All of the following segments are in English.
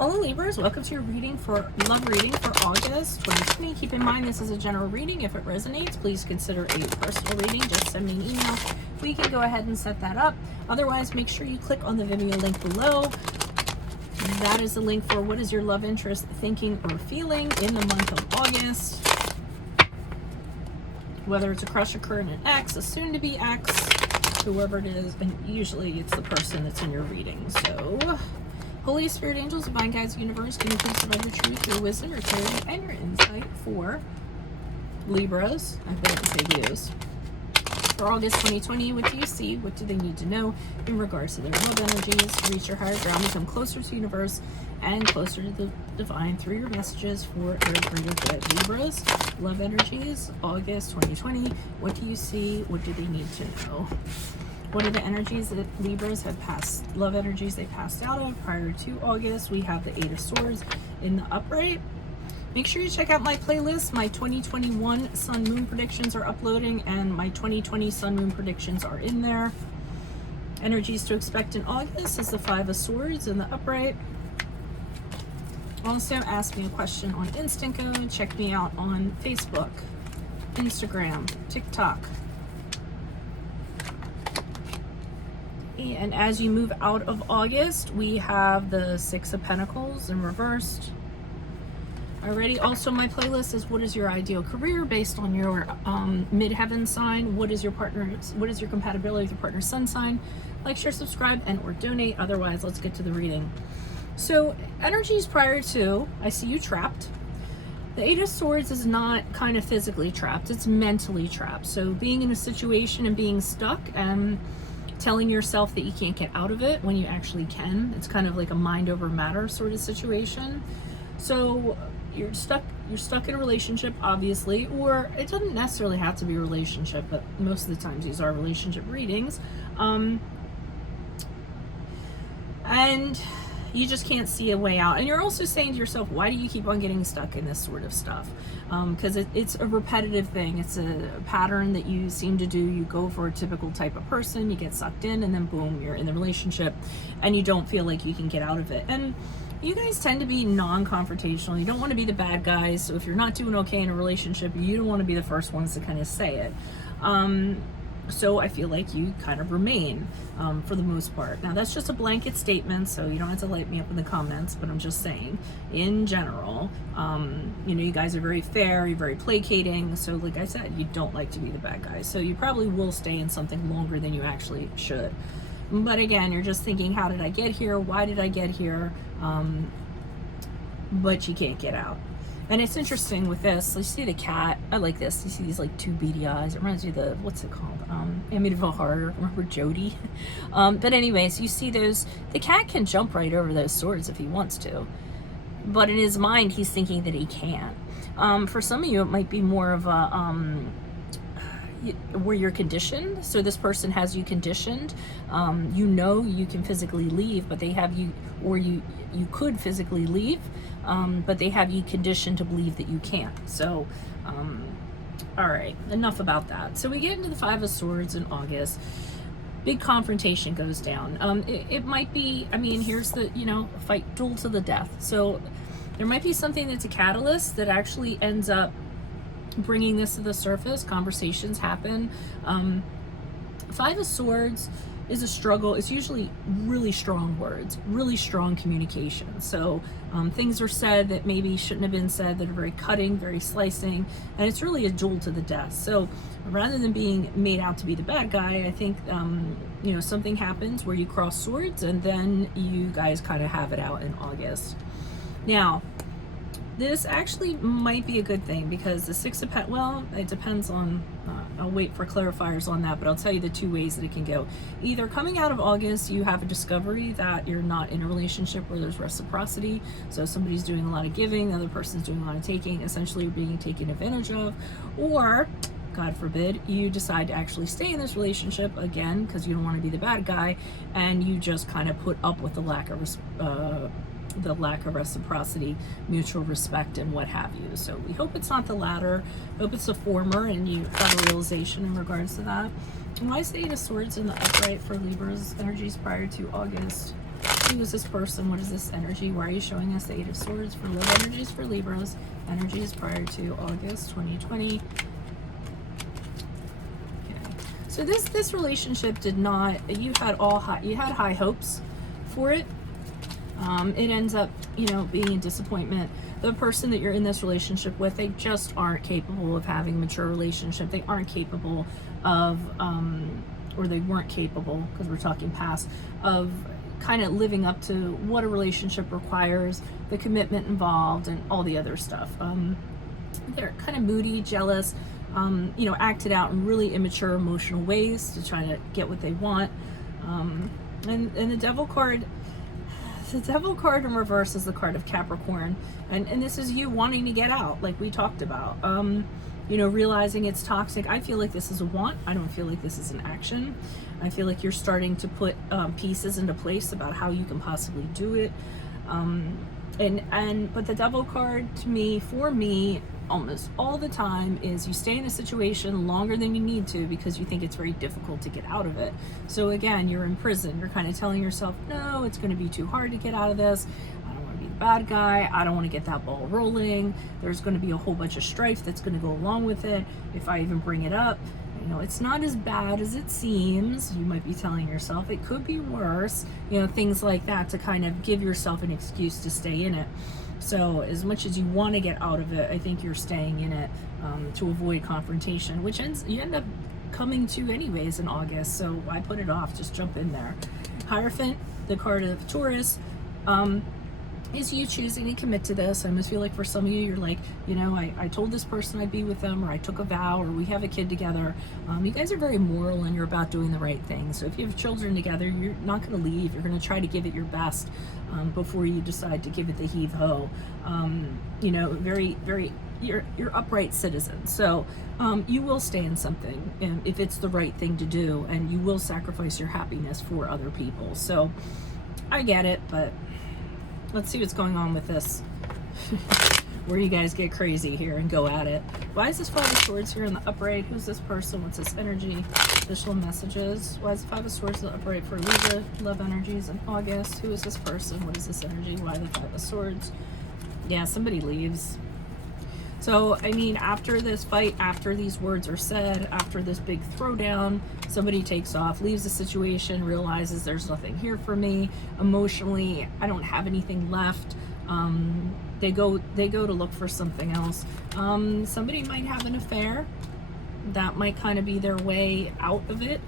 Hello Libras, welcome to your reading for love reading for August 2020. Keep in mind this is a general reading. If it resonates, please consider a personal reading. Just send me an email. We can go ahead and set that up. Otherwise, make sure you click on the Vimeo link below. That is the link for what is your love interest thinking or feeling in the month of August. Whether it's a crush, a current, an ex, a soon-to-be ex, whoever it is, and usually it's the person that's in your reading. So, Holy Spirit, angels, divine guides, universe, give me please provide the truth, your wisdom, your clarity, and your insight for Libras. I didn't say views. For August 2020, what do you see? What do they need to know in regards to their love energies? Reach your higher ground, become closer to the universe and closer to the divine through your messages for their greater good. Libras, love energies, August 2020. What do you see? What do they need to know? What are the energies that Libras have passed, love energies they passed out of prior to August? We have the Eight of Swords in the upright. Make sure you check out my playlist. My 2021 Sun Moon predictions are uploading and my 2020 Sun Moon predictions are in there. Energies to expect in August is the Five of Swords in the upright. Also, ask me a question on Instant Go. Check me out on Facebook, Instagram, TikTok. And as you move out of August, we have the Six of Pentacles in reversed. Alrighty, also my playlist is what is your ideal career based on your midheaven sign. What is your partner's, what is your compatibility with your partner's sun sign? Like, share, subscribe, and or donate. Otherwise, let's get to the reading. So, energies prior to, I see you trapped. The Eight of Swords is not kind of physically trapped, it's mentally trapped. So being in a situation and being stuck and telling yourself that you can't get out of it when you actually can. It's kind of like a mind over matter sort of situation. So you're stuck in a relationship, obviously, or it doesn't necessarily have to be a relationship, but most of the times these are relationship readings. And you just can't see a way out. And you're also saying to yourself, why do you keep on getting stuck in this sort of stuff? Because it's a repetitive thing. It's a pattern that you seem to do. You go for a typical type of person, you get sucked in, and then boom, you're in the relationship and you don't feel like you can get out of it. And you guys tend to be non-confrontational. You don't want to be the bad guys. So if you're not doing okay in a relationship, you don't want to be the first ones to kind of say it. So I feel like you kind of remain for the most part. Now that's just a blanket statement, so you don't have to light me up in the comments, but I'm just saying, in general, you know, you guys are very fair, you're very placating, so like I said, you don't like to be the bad guy. So you probably will stay in something longer than you actually should. But again, you're just thinking, how did I get here? Why did I get here? But you can't get out. And it's interesting with this, you see the cat, I like this, you see these like two beady eyes, it reminds me of the, what's it called, Amityville Horror, remember Jody? But anyways, you see those, the cat can jump right over those swords if he wants to, but in his mind he's thinking that he can't. For some of you it might be more of a, where you're conditioned, so this person has you conditioned, you know you can physically leave, but they have you, or you could physically leave, but they have you conditioned to believe that you can't. So all right, enough about that. So we get into the Five of Swords in August. Big confrontation goes down. It might be, I mean, here's the, you know, fight, duel to the death. So there might be something that's a catalyst that actually ends up bringing this to the surface. Conversations happen. Five of Swords is a struggle. It's usually really strong words, really strong communication. So things are said that maybe shouldn't have been said, that are very cutting, very slicing, and it's really a duel to the death. So rather than being made out to be the bad guy, I think you know, something happens where you cross swords and then you guys kind of have it out in August. Now, this actually might be a good thing because the Six of Pentacles, well, it depends on, I'll wait for clarifiers on that, but I'll tell you the two ways that it can go. Either coming out of August, you have a discovery that you're not in a relationship where there's reciprocity. So somebody's doing a lot of giving, the other person's doing a lot of taking, essentially you're being taken advantage of. Or, God forbid, you decide to actually stay in this relationship again because you don't want to be the bad guy, and you just kind of put up with the lack of reciprocity, mutual respect, and what have you. So we hope it's not the latter. Hope it's the former, and you have a realization in regards to that. And why is the Eight of Swords in the upright for Libra's energies prior to August Who is this person? What is this energy? Why are you showing us the Eight of Swords for love energies for Libras? Energies prior to August 2020. So this relationship did not, you had high hopes for it. It ends up, you know, being a disappointment. The person that you're in this relationship with, they just aren't capable of having a mature relationship. They aren't capable of, or they weren't capable, because we're talking past, of kind of living up to what a relationship requires, the commitment involved, and all the other stuff. They're kind of moody, jealous, you know, acted out in really immature emotional ways to try to get what they want. And the Devil card, the Devil card in reverse is the card of Capricorn. And this is you wanting to get out, like we talked about. You know, realizing it's toxic. I feel like this is a want. I don't feel like this is an action. I feel like you're starting to put pieces into place about how you can possibly do it. But the Devil card, to me, for me, almost all the time, is you stay in a situation longer than you need to because you think it's very difficult to get out of it. So again, you're in prison. You're kind of telling yourself, no, it's going to be too hard to get out of this. I don't want to be the bad guy. I don't want to get that ball rolling. There's going to be a whole bunch of strife that's going to go along with it if I even bring it up. You know, it's not as bad as it seems. You might be telling yourself it could be worse. You know, things like that to kind of give yourself an excuse to stay in it. So as much as you want to get out of it, I think you're staying in it to avoid confrontation, which you end up coming to anyways in August. So why put it off? Just jump in there. Hierophant, the card of Taurus, is you choosing to commit to this. I almost feel like for some of you, you're like, you know, I told this person I'd be with them, or I took a vow, or we have a kid together. You guys are very moral and you're about doing the right thing. So if you have children together, you're not going to leave. You're going to try to give it your best before you decide to give it the heave-ho. You know, very, very, you're upright citizen. So you will stay in something if it's the right thing to do, and you will sacrifice your happiness for other people. So I get it, but let's see what's going on with this. Where you guys get crazy here and go at it. Why is this Five of Swords here in the upright? Who's this person? What's this energy? Additional messages. Why is the Five of Swords in the upright for Libra? Love energies in August. Who is this person? What is this energy? Why the Five of Swords? Yeah, somebody leaves. So, I mean, after this fight, after these words are said, after this big throwdown, somebody takes off, leaves the situation, realizes there's nothing here for me. Emotionally, I don't have anything left. They go to look for something else. Somebody might have an affair. That might kind of be their way out of it.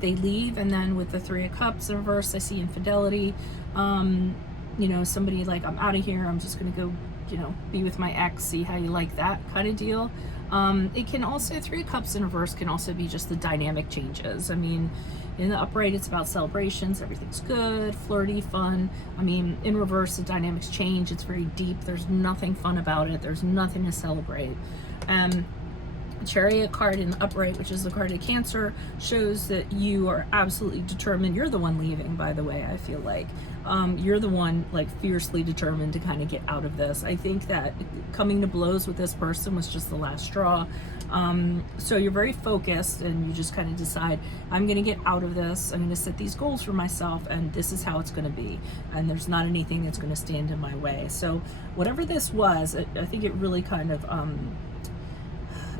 They leave, and then with the Three of Cups in reverse, I see infidelity. You know, somebody like, I'm out of here. I'm just going to go, you know, be with my ex, see how you like that kind of deal. It can also, Three of Cups in reverse can also be just the dynamic changes. I mean, in the upright, it's about celebrations. Everything's good, flirty, fun. I mean, in reverse, the dynamics change. It's very deep. There's nothing fun about it. There's nothing to celebrate. Chariot card in the upright, which is the card of Cancer, shows that you are absolutely determined. You're the one leaving, by the way, I feel like. You're the one, like, fiercely determined to kind of get out of this. I think that coming to blows with this person was just the last straw. So you're very focused, and you just kind of decide, I'm going to get out of this. I'm going to set these goals for myself, and this is how it's going to be. And there's not anything that's going to stand in my way. So whatever this was, I think it really kind of...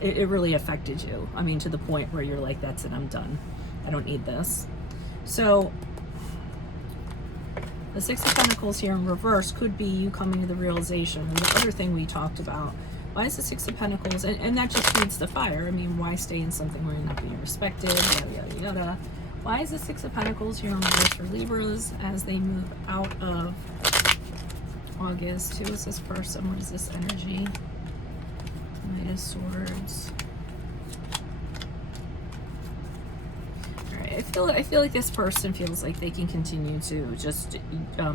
It really affected you. I mean, to the point where you're like, that's it, I'm done. I don't need this. So the Six of Pentacles here in reverse could be you coming to the realization. The other thing we talked about, why is the Six of Pentacles? And that just feeds the fire. I mean, why stay in something where you're not being respected? Yada, yada, yada. Why is the Six of Pentacles here in reverse for Libras as they move out of August? Who is this person? What is this energy? Knight of Swords. Alright, I feel like this person feels like they can continue to just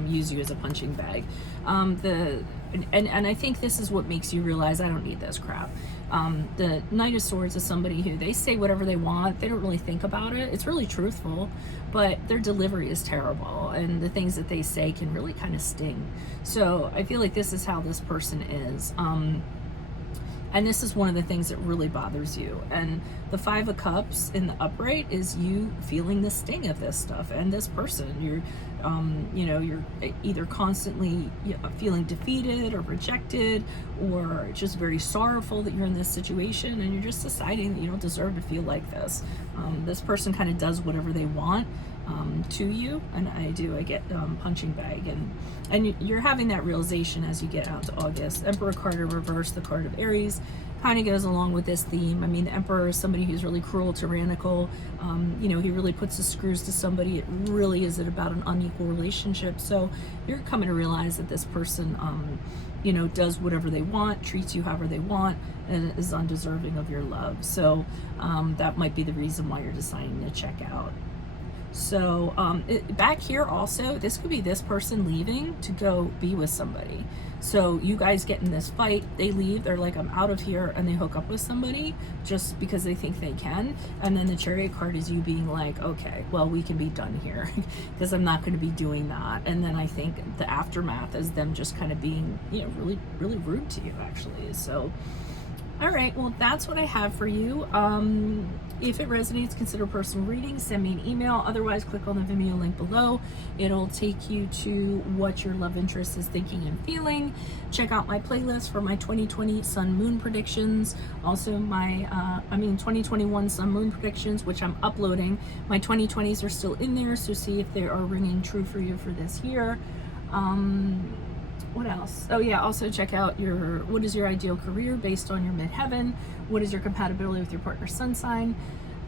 use you as a punching bag. And I think this is what makes you realize I don't need this crap. The Knight of Swords is somebody who they say whatever they want. They don't really think about it. It's really truthful, but their delivery is terrible, and the things that they say can really kind of sting. So I feel like this is how this person is. And this is one of the things that really bothers you. And the Five of Cups in the upright is you feeling the sting of this stuff and this person. You're you're either constantly feeling defeated or rejected, or just very sorrowful that you're in this situation, and you're just deciding that you don't deserve to feel like this. This person kind of does whatever they want to you, and I get punching bag, and you're having that realization as you get out to August. Emperor card in reverse, the card of Aries, kind of goes along with this theme. I mean, the Emperor is somebody who's really cruel, tyrannical. He really puts the screws to somebody. It really is about an unequal relationship. So you're coming to realize that this person, does whatever they want, treats you however they want, and is undeserving of your love. So that might be the reason why you're deciding to check out. So back here also, this could be this person leaving to go be with somebody. So you guys get in this fight, they leave, they're like, I'm out of here, and they hook up with somebody just because they think they can. And then the Chariot card is you being like, okay, well, we can be done here because I'm not going to be doing that. And then I think the aftermath is them just kind of being, really, really rude to you, actually. So all right, well, that's what I have for you. If it resonates, consider personal reading. Send me an email. Otherwise, click on the Vimeo link below. It'll take you to what your love interest is thinking and feeling. Check out my playlist for my 2020 Sun Moon predictions. Also, my 2021 Sun Moon predictions, which I'm uploading. My 2020s are still in there, so see if they are ringing true for you for this year. What else? Oh yeah, also check out what is your ideal career based on your midheaven? What is your compatibility with your partner's sun sign?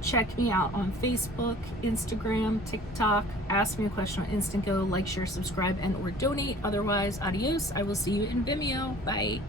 Check me out on Facebook, Instagram, TikTok. Ask me a question on Instant Go. Like, share, subscribe, and or donate. Otherwise, adios. I will see you in Vimeo. Bye.